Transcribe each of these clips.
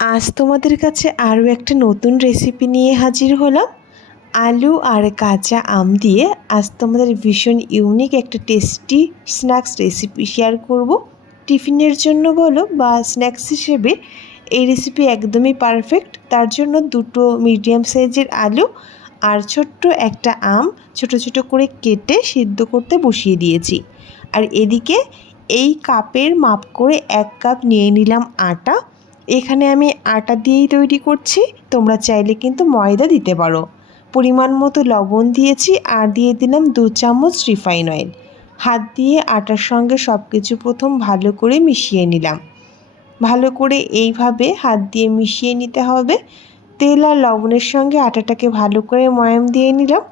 আজ তোমাদের কাছে আরও একটা নতুন রেসিপি নিয়ে হাজির হলাম। আলু আর কাঁচা আম দিয়ে আজ তোমাদের ভীষণ ইউনিক একটা টেস্টি স্ন্যাক্স রেসিপি শেয়ার করব। টিফিনের জন্য বলো বা স্ন্যাক্স হিসেবে, এই রেসিপি একদমই পারফেক্ট তার জন্য দুটো মিডিয়াম সাইজের আলু আর ছোট্ট একটা আম ছোট ছোট করে কেটে সিদ্ধ করতে বসিয়ে দিয়েছি। আর এদিকে এই কাপের মাপ করে এক কাপ নিয়ে নিলাম আটা। এখানে আমি আটা দিয়েই তৈরি করছি। তোমরা চাইলে কিন্তু ময়দা দিতে পারো। পরিমাণ মতো লবণ দিয়েছি আর দিয়ে দিলাম দু চামচ রিফাইন অয়েল। হাত দিয়ে আটার সঙ্গে সব কিছু প্রথম ভালো করে মিশিয়ে নিলাম। ভালো করে এইভাবে হাত দিয়ে মিশিয়ে নিতে হবে। তেল আর লবণের সঙ্গে আটাটাকে ভালো করে ময়াম দিয়ে নিলাম।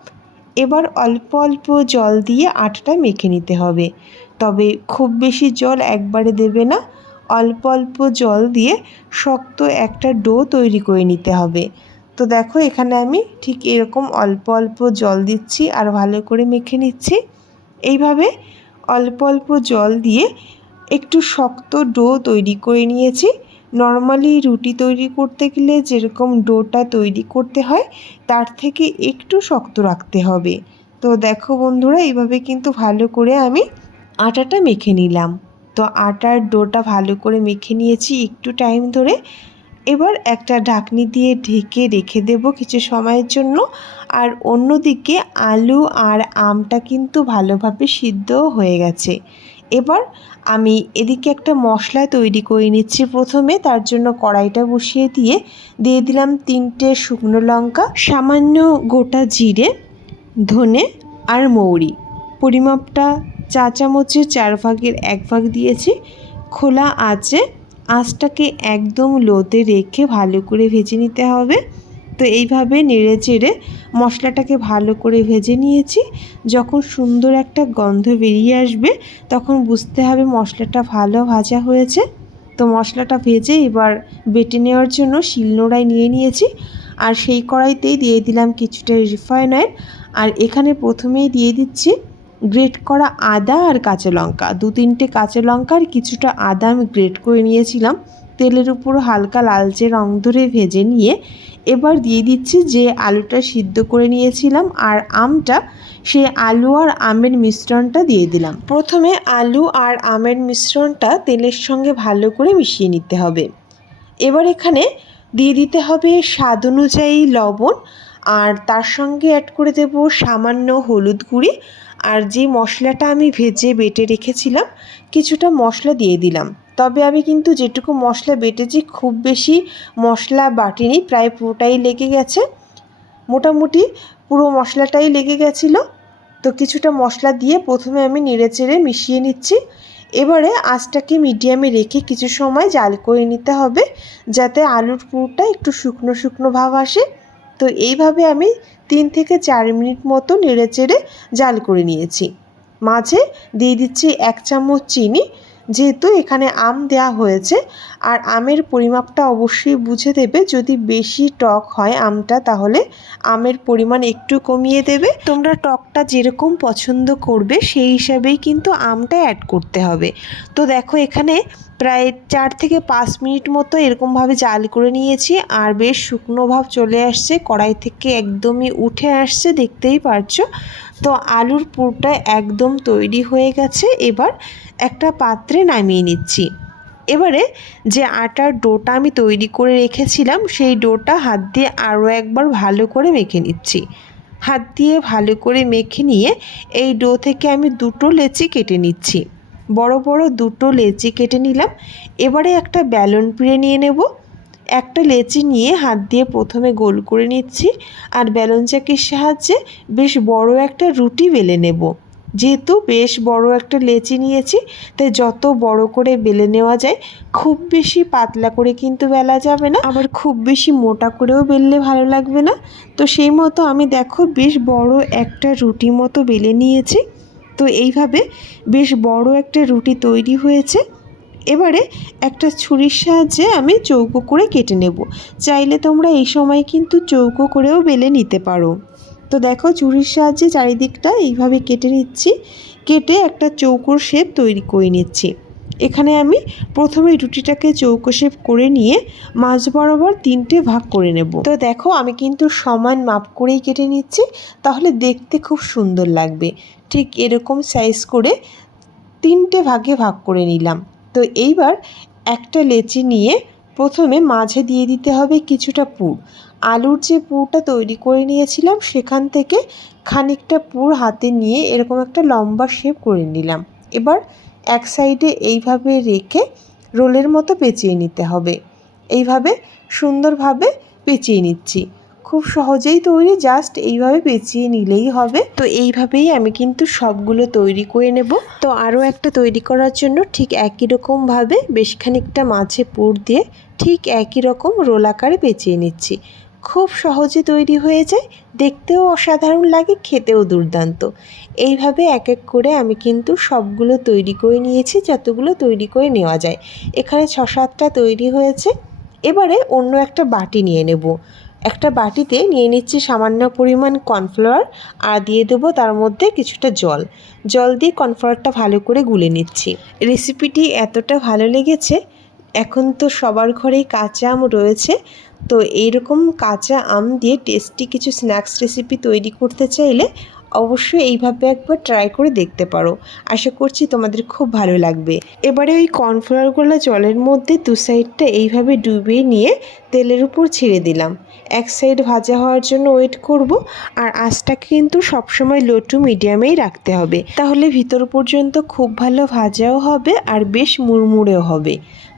এবার অল্প অল্প জল দিয়ে আটাটা মেখে নিতে হবে। তবে খুব বেশি জল একবারে দেবে না। অল্প অল্প জল দিয়ে শক্ত একটা ডো তৈরি করে নিতে হবে। তো দেখো এখানে আমি ঠিক এরকম অল্প অল্প জল দিচ্ছি আর ভালো করে মেখে নিচ্ছি। এইভাবে অল্প অল্প জল দিয়ে একটু শক্ত ডো তৈরি করে নিয়েছি। নর্মালি রুটি তৈরি করতে গেলে যেরকম ডোটা তৈরি করতে হয়, তার থেকে একটু শক্ত রাখতে হবে। তো দেখো বন্ধুরা, এইভাবে কিন্তু ভালো করে আমি আটাটা মেখে নিলাম। তো আটার ডোটা ভালো করে মেখে নিয়েছি একটু টাইম ধরে। এবার একটা ঢাকনি দিয়ে ঢেকে রেখে দেব কিছু সময়ের জন্য। আর অন্যদিকে আলু আর আমটা কিন্তু ভালোভাবে সিদ্ধ হয়ে গেছে। এবার আমি এদিকে একটা মশলা তৈরি করে নিচ্ছি প্রথমে, তার জন্য কড়াইটা বসিয়ে দিয়ে দিয়ে দিলাম তিনটে শুকনো লঙ্কা, সামান্য গোটা জিরে, ধনে আর মৌরি। পরিমাপটা চা চামচের চার ভাগের এক ভাগ দিয়েছি। খোলা আছে। আঁচটাকে একদম লোতে রেখে ভালো করে ভেজে নিতে হবে। তো এইভাবে নেড়ে চেড়ে মশলাটাকে ভালো করে ভেজে নিয়েছি। যখন সুন্দর একটা গন্ধ বেরিয়ে আসবে, তখন বুঝতে হবে মশলাটা ভালো ভাজা হয়েছে। তো মশলাটা ভেজে এবার বেটে নেওয়ার জন্য শিলনোড়ায় নিয়ে নিয়েছি। আর সেই কড়াইতেই দিয়ে দিলাম কিছুটা রিফাইন অয়েল। আর এখানে প্রথমেই দিয়ে দিচ্ছি গ্রেট করা আদা আর কাঁচা লঙ্কা। দু তিনটে কাঁচা লঙ্কা আর কিছুটা আদা আমি গ্রেট করে নিয়েছিলাম। তেলের উপর হালকা লালচে রং ধরে ভেজে নিয়ে এবার দিয়ে দিচ্ছি যে আলুটা সিদ্ধ করে নিয়েছিলাম আর আমটা সে আলু আর আমের মিশ্রণটা দিয়ে দিলাম। প্রথমে আলু আর আমের মিশ্রণটা তেলের সঙ্গে ভালো করে মিশিয়ে নিতে হবে। এবার এখানে দিয়ে দিতে হবে স্বাদ অনুযায়ী লবণ আর তার সঙ্গে অ্যাড করে দেব সামান্য হলুদ গুঁড়ি আর যে মশলাটা আমি ভেজে বেটে রেখেছিলাম, কিছুটা মশলা দিয়ে দিলাম। তবে আমি কিন্তু যেটুকু মশলা বেটেছি, খুব বেশি মশলা বাটিনি, প্রায় পুরোটাই লেগে গেছে। মোটামুটি পুরো মশলাটাই লেগে গেছিল। তো কিছুটা মশলা দিয়ে প্রথমে আমি নেড়ে চেড়ে মিশিয়ে নিচ্ছি। এবারে আঁচটাকে মিডিয়ামে রেখে কিছু সময় জাল করে নিতে হবে, যাতে আলুর পুরটা একটু শুকনো শুকনো ভাব আসে। তো এইভাবে আমি তিন থেকে চার মিনিট মতো নেড়ে চেড়ে জাল করে নিয়েছি। মাঝে দিয়ে দিচ্ছি এক চামচ চিনি যেহেতু এখানে আম দেয়া হয়েছে, আর আমের পরিমাপটা অবশ্যই বুঝে দেবে। যদি বেশি টক হয় আমটা, তাহলে আমের পরিমাণ একটু কমিয়ে দেবে। তোমরা টকটা যেরকম পছন্দ করবে, সেই হিসাবেই কিন্তু আমটা অ্যাড করতে হবে। তো দেখো, এখানে প্রায় চার থেকে পাঁচ মিনিট মতো এরকমভাবে জাল করে নিয়েছি, আর বেশ শুকনো ভাব চলে আসছে। কড়াই থেকে একদমই উঠে আসছে, দেখতেই পারছ। তো আলুর পুরটা একদম তৈরি হয়ে গেছে। এবার একটা পাত্রে নামিয়ে নিচ্ছি। এবারে যে আটার ডোটা আমি তৈরি করে রেখেছিলাম, সেই ডোটা হাত দিয়ে আরও একবার ভালো করে মেখে নিচ্ছি। হাত দিয়ে ভালো করে মেখে নিয়ে এই ডো থেকে আমি দুটো লেচি কেটে নিচ্ছি। বড় বড় দুটো লেচি কেটে নিলাম। এবারে একটা ব্যালন পিড়ে নিয়ে নেব। একটা লেচি নিয়ে হাত দিয়ে প্রথমে গোল করে নিচ্ছি আর ব্যালন চাকির সাহায্যে বেশ বড় একটা রুটি বেলে নেব। যেহেতু বেশ বড় একটা লেচি নিয়েছি, তাই যত বড় করে বেলে নেওয়া যায়, খুব বেশি পাতলা করে কিন্তু বেলা যাবে না। আবার খুব বেশি মোটা করেও বেললে ভালো লাগবে না। তো সেই মতো আমি দেখো বেশ বড় একটা রুটি মতো বেলে নিয়েছি। তো এইভাবে বেশ বড় একটা রুটি তৈরি হয়েছে। এবারে একটা ছুরির সাহায্যে আমি চৌকো করে কেটে নেব। চাইলে তোমরা এই সময় কিন্তু চৌকো করেও বেলে নিতে পারো। তো দেখো চুরির সাহায্যে চারিদিকটা এইভাবে কেটে নিচ্ছি। কেটে একটা চৌকোর শেপ তৈরি করে নিচ্ছি। এখানে আমি প্রথমে রুটিটাকে চৌকো শেপ করে নিয়ে মাছ বরাবর তিনটে ভাগ করে নেব। তো দেখো আমি কিন্তু সমান মাপ করেই কেটে নিচ্ছি, তাহলে দেখতে খুব সুন্দর লাগবে। ঠিক এরকম সাইজ করে তিনটে ভাগে ভাগ করে নিলাম। তো এইবার একটা লেচি নিয়ে প্রথমে মাঝে দিয়ে দিতে হবে কিছুটা পুর। আলুর যে পুরটা তৈরি করে নিয়েছিলাম, সেখান থেকে খানিকটা পুর হাতে নিয়ে এরকম একটা লম্বা শেপ করে নিলাম। এবার এক সাইডে এইভাবে রেখে রোলের মতো পেঁচিয়ে নিতে হবে। এইভাবে সুন্দরভাবে পেঁচিয়ে নিচ্ছি। খুব সহজেই তৈরি জাস্ট এইভাবে পেঁচিয়ে নিলেই হবে। তো এইভাবেই আমি কিন্তু সবগুলো তৈরি করে নেব। তো আরও একটা তৈরি করার জন্য ঠিক একই রকমভাবে বেশ খানিকটা মাছে পুর দিয়ে ঠিক একই রকম রোল আকারে পেঁচিয়ে নিচ্ছি। খুব সহজে তৈরি হয়ে যায়, দেখতেও অসাধারণ লাগে, খেতেও দুর্দান্ত। এইভাবে এক এক করে আমি কিন্তু সবগুলো তৈরি করে নিয়েছি, যতগুলো তৈরি করে নেওয়া যায়। এখানে ছ সাতটা তৈরি হয়েছে। এবারে অন্য একটা বাটি নিয়ে নেব। একটা বাটিতে নিয়ে নিচ্ছি সামান্য পরিমাণ কর্নফ্লাওয়ার আর দিয়ে দেবো তার মধ্যে কিছুটা জল। জল দিয়ে কর্নফ্লাওয়ারটা ভালো করে গুলে নিচ্ছি। রেসিপিটি এতটা ভালো লেগেছে, এখন তো সবার ঘরেই কাঁচা আম রয়েছে, তো এইরকম কাঁচা আম দিয়ে টেস্টি কিছু স্ন্যাক্স রেসিপি তৈরি করতে চাইলে অবশ্যই এইভাবে একবার ট্রাই করে দেখতে পারো। আশা করছি তোমাদের খুব ভালো লাগবে। এবারে ওই কর্নফ্লাওয়ারগুলো জলের মধ্যে দু সাইডটা এইভাবে ডুবিয়ে নিয়ে তেলের উপর ছেড়ে দিলাম। এক সাইড ভাজা হওয়ার জন্য ওয়েট করব আর আঁচটাকে কিন্তু সবসময় লো টু মিডিয়ামেই রাখতে হবে। তাহলে ভিতর পর্যন্ত খুব ভালো ভাজাও হবে আর বেশ মুড়মুড়েও হবে।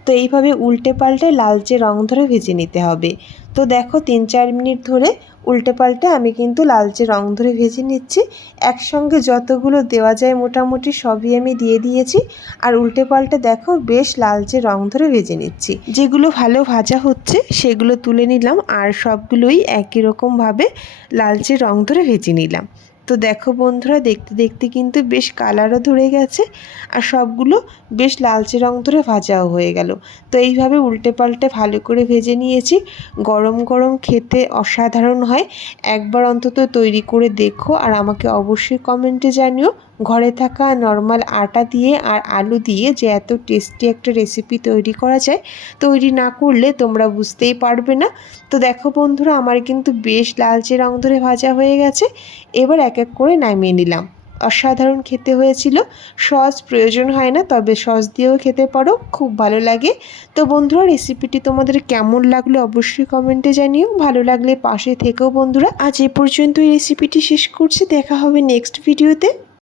তো এইভাবে উল্টে পাল্টে লালচে রং ধরে ভেজে নিতে হবে। তো দেখো তিন চার মিনিট ধরে উল্টে পাল্টে আমি কিন্তু লালচে রং ধরে ভেজে নিচ্ছি। একসঙ্গে যতগুলো দেওয়া যায় মোটামুটি সবই আমি দিয়ে দিয়েছি। আর উল্টে পাল্টে দেখো বেশ লালচে রং ধরে ভেজে নিচ্ছি। যেগুলো ভালো ভাজা হচ্ছে সেগুলো তুলে নিলাম আর সবগুলোই একই রকমভাবে লালচে রং ধরে ভেজে নিলাম। তো দেখো বন্ধুরা, দেখতে দেখতে কিন্তু বেশ কালারও ধরে গেছে আর সবগুলো বেশ লালচে রং ধরে ভাজাও হয়ে গেল। তো এইভাবে উল্টে পাল্টে ভালো করে ভেজে নিয়েছি। গরম গরম খেতে অসাধারণ হয়। একবার অন্তত তৈরি করে দেখো আর আমাকে অবশ্যই কমেন্টে জানিও। ঘরে থাকা নর্মাল আটা দিয়ে আর আলু দিয়ে যে এত টেস্টি একটা রেসিপি তৈরি করা যায়, তৈরি না করলে তোমরা বুঝতেই পারবে না। তো দেখো বন্ধুরা, আমার কিন্তু বেশ লালচে রং ধরে ভাজা হয়ে গেছে। এবার এক এক করে নামিয়ে নিলাম। অসাধারণ খেতে হয়েছিল। সস প্রয়োজন হয় না, তবে সস দিয়েও খেতে পারো, খুব ভালো লাগে। তো বন্ধুরা রেসিপিটি তোমাদের কেমন লাগল অবশ্যই কমেন্টে জানিও। ভালো লাগলে পাশে থেকেও বন্ধুরা, আজ এ পর্যন্ত এই রেসিপিটি শেষ করছি। দেখা হবে নেক্সট ভিডিওতে